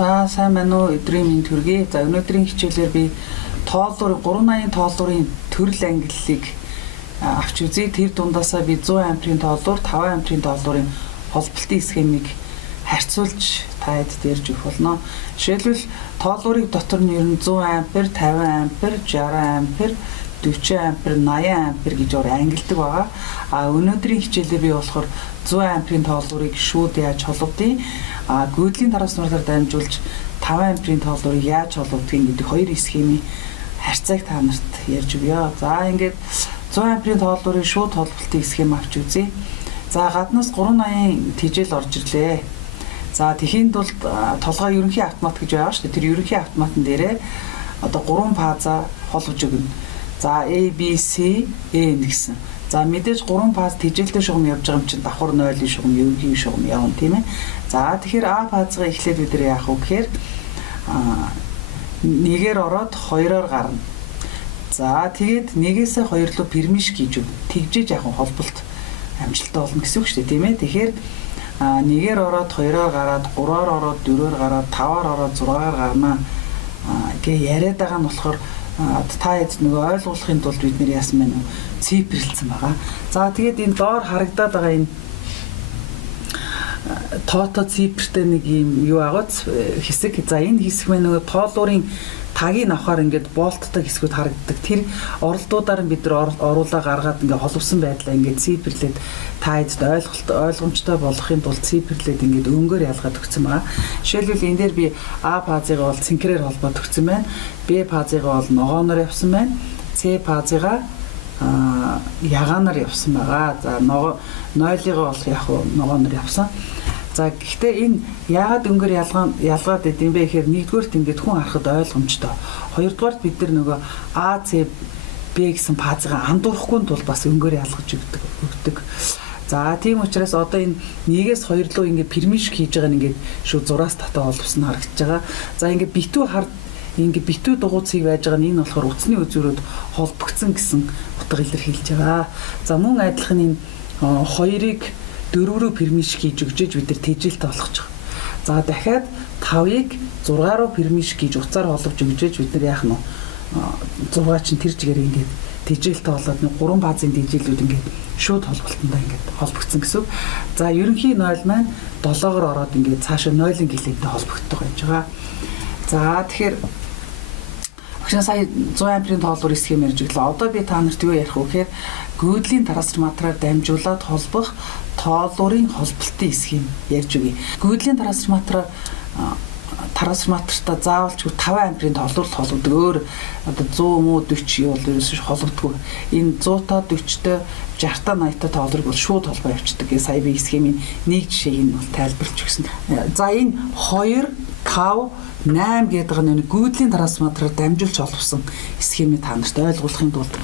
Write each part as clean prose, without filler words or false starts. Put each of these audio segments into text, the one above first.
За сайн байна уу өдрийн мэнд хүргэе. За өнөөдрийн хичээлээр би тооллуурын 380 тооллуурын төрөл ангиллыг авч үзье. Тэр дундаасаа би 100 амперын тооллуур, 5 амперын тооллуурын холболтын схемийг харьцуулж та хэд дээрж өгөх болно. Жишээлбэл тооллуурыг дотор нь ер нь 100 ампер, 50 ампер, 60 ампер, 40 ампер, 80 ампер гэж ангилдаг байгаа. Өнөөдрийн хичээлээр би болохоор 100 амперын тооллуурыг шууд яаж холбодгийг, гүйдлийн трансформатороор дамжуулж 5 амперын тооллуурыг яаж холбодгийг гэдэг хоёр схемийн харьцааг та нарт ярьж өгье. За ингээд 100 амперын тооллуурыг шууд холболтын схем авч үзье. За гаднаас 380 тижэл орж ирлээ. За тэхийн тулд толгой ерөнхий автомат гэж байгаа шүү дээ. Тэр ерөнхий автоматн дээрээ одоо 3 фаза холбож өгнө. За A, B, C, N гэсэн. За мэдээж 3 фаз тижээлтэй шугам явж байгаа юм чинь давхар 0-ийн шугам, ерөнхий шугам явна тийм ээ. За тэгэхээр А фазгаа эхлээд бид нар яах вэ гэхээр нэгээр ороод 2-оор гарна. За тэгээд 1-ээс 2 руу пермиш хийж өг. Тэгжээж яах вэ холболт амжилттай болно гэсэн үг шүү дээ тийм ээ. Тэгэхээр 1-ээр ороод 2-оор гараад 3-аар ороод 4-оор гараад 5-аар ороод 6-аар гарнаа гэ яриад байгаа нь болохоор та хэд нөгөө ойлгуулахын тулд бид нэр яасан байна уу цифрлэлсэн байгаа. За тэгээд энэ доор харагдаад байгаа энэ тоото цифртэй нэг юм юу агац хэсэг. За энэ хэсэг маань нөгөө тооллуурын тагийг авахаар ингээд болттой хэсгүүд харагддаг. Тэр оролдуудаар нь бид нар оруулаа гаргаад ингээд холбосон байдлаа ингээд цифрлээд та хэд ойлгомжтой болгохын тулд цифрлээд ингээд өнгөөр ялгаад өгсөн байгаа. Жишээлбэл энэ дээр би А фазыг бол цинкрээр холбоод өгсөн байна. Б фазыг бол ногооноор явсан байна. С фазыгаа ягаанаар явсан байгаа. За 0-ыг бол яг ногооноор явсан. За гэхдээ энэ яагаад өнгөөр ялгаад идэм бэ гэхээр нэгдүгээрт ингээд хүн харахад ойлгомжтой. Хоёрдугаарт бид нар нөгөө А, С, Б гэсэн фазыгаа андуурахгүй тул бас өнгөөр ялгаж өгдөг. За тийм учраас одоо энэ 1-ээс 2 руу ингээд пермиш хийж байгаа нь ингээд шууд зураас татаа олвсон харагдаж байгаа. За ингээд битүү дугуйцыг байж байгаа нь энэ болохоор утасны үзүүрүүд холбогдсон гэсэн утга илэрхийлж байгаа. За мөн адилхан энэ 2-ыг 4 рүү пермиш хийж өгчээж бид нар тэжээлтэй болгож байгаа. За дахиад 5-ыг 6 руу пермиш хийж уцаар холбож өгчээж бид нар яах нь 6 чинь тэр чигээр ингээд тэжээлтэй болоод 3 фазын тэжээлүүд ингээд шууд холболтондоо ингээд холбогдсон гэсэн. За ерөнхий 0 маань 7-оор ороод ингээд цаашаа 0-ын гэлээдээ холбогддог байж байгаа. За тэгэхээр огшин сая 100 амперын тооллуурын схем ярьж өглөө. Одоо би та нарт юу ярих вэ гэхээр гүйдлийн трансформатороор дамжуулаад холбох тооллуурын холболтын схем ярьж өгье. Гүйдлийн трансформатортой заавалч 5 амперын тооллуур холбогддог. Өөр одоо 100 муу 40 юу бол ерөөсөж холбогддог. Энэ 100-та 40-та 60-та 80-та тооллуурыг бол шууд холбоо явуулдаг. Сая би схемийн нэг жишээг нь бол тайлбарлаж өгсөн. За энэ 2 5 8 гэдэг нь гүйдлийн трансформатороор дамжуулж холбосон схемийг та нарт ойлгуулахын тулд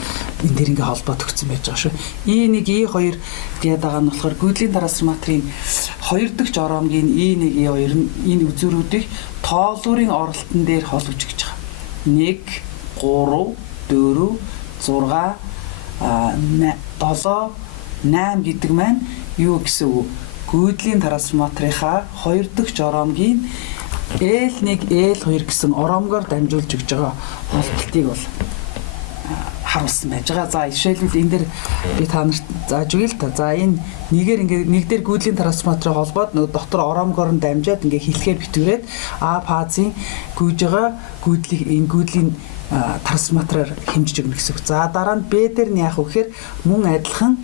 энэ дэр ингээ холбоод өгсөн байж байгаа шүү. E1 E2 гэдэг байгаа нь болохоор гүйдлийн трансформаторын 2 дахь жороомгийн E1 E2 энэ үзүүрүүдийг тооллуурын оролтон дээр холбож өгч байгаа. 1 3 4 6 7 8 гэдэг маань юу гэсэн үг? Гүйдлийн трансформаторынхаа 2 дахь жороомгийн L1 L2 гэсэн ороомгоор дамжуулж өгж байгаа холболтыг бол харуулсан байж байгаа. За жишээлбэл энэ дэр би та нарт зааж өгье л та. За энэ нэг дээр гүйдлийн трансформаторыг холбоод нөгөө дотор ороомгоор нь дамжаад ингээ хэлхээр битүүрээд А фазын гүйж байгаа гүйдлийн трансформатороор хэмжиж өгнө гэсэн үг. За дараа нь Б дээр нь яах вэ гэхээр мөн адилхан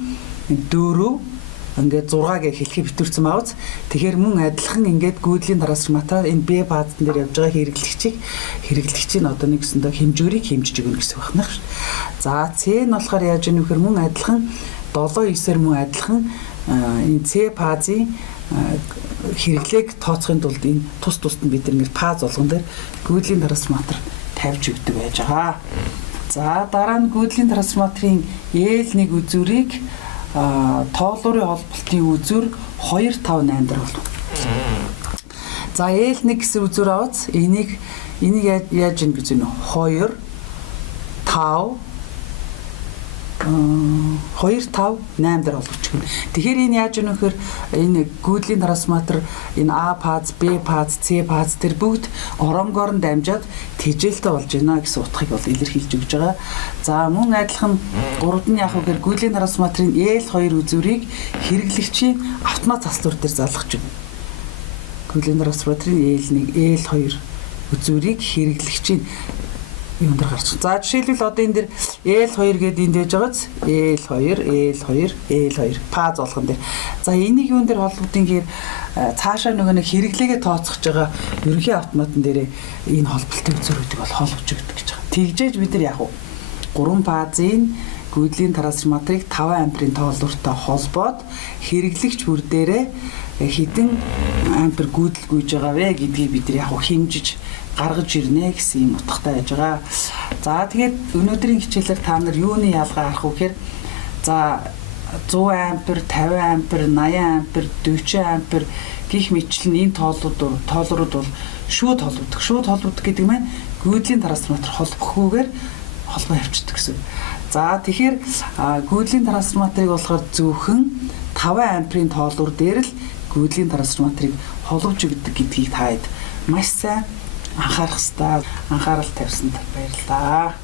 4 ингээд 6 гэж хэлхий битүүрсэн маавц. Тэгэхээр мөн адилхан ингээд гүйдлийн трансформатор энэ Б фазн дээр явж байгаа хэрэглэгчийн одоо нэгсэндээ хэмжүүрийг хэмжиж өгнө гэсэн үг байна шүү. За С нь болохоор яаж ийм вэхэр мөн адилхан 7-9-ээр мөн адилхан энэ С фазын хэрэглээг тооцохын тулд энэ тус нь бид ингээд фаз болгон дээр гүйдлийн трансформатор тавьж өгдөг байж байгаа. За дараа нь гүйдлийн трансформаторын L1 үзүүрийг тооллуурын холболтын үзүүр 2 5 8 дээр болно. За L1 гэсэн үзүүр аваад энийг яаж ийн гэж нэ 2 5 2 5 8 дээр олж өгнө. Тэгэхээр энэ яаж өгнө гэхээр энэ гүйдлийн трансформатор энэ А фаз, Б фаз, С фаз тэр бүгд оромгоор нь дамжаад тэжээлтэй болж байна гэсэн утгыг бол илэрхийлж өгж байгаа. За мөн адилхан 3-д нь яг үгээр гүйдлийн трансформаторын L2 үзүүрийг хэрэглэгчийн автомат цаслуур дээр залгаж өгнө. Гүйдлийн трансформаторын L1, L2 үзүүрийг хэрэглэгчийн юм дээр гарч. За жишээлбэл одоо энэ дэр L2 гэдэг энд байж байгааз L2 фаз болгон дээр. За энийг юун дээр холбогдсон гэхээр цаашаа нөгөө нэг хэрэглээгээ тооцоож байгаа ерөнхий автоматн дээрээ энэ холболтын үзүүрүүдийг бол холбож өгдөг гэж байгаа. Тэгжээж бид нар яг 3 фазын гүйдлийн трансформаторыг 5 амперын тоолууртай холбоод хэрэглэгч бүр дээрээ хэдэн ампер гүйдэл гүйж байгаа вэ гэдгийг бид нар яг хэмжиж гаргаж ирнэ гэсэн юм утгатай байж байгаа. За тэгээд өнөөдрийн хичээлээр та нар юуны ялгаа харах вэ гэхээр за 100 ампер, 50 ампер, 80 ампер, 40 ампер гих мэтлэн энэ тоолрууд бол шууд холбогддог. Шууд холбогддог гэдэг маань гүйдлийн трансформатор холбохгүйгээр холбоо явчихдаг гэсэн. За тэгэхээр гүйдлийн трансформаторыг болохоор зөвхөн 5 амперын тоолуур дээр л гүйдлийн трансформаторыг холбож өгдөг гэдгийг таад маш сайн анхаарах хэрэгтэй. Анхаарал тавьсанд баярлалаа.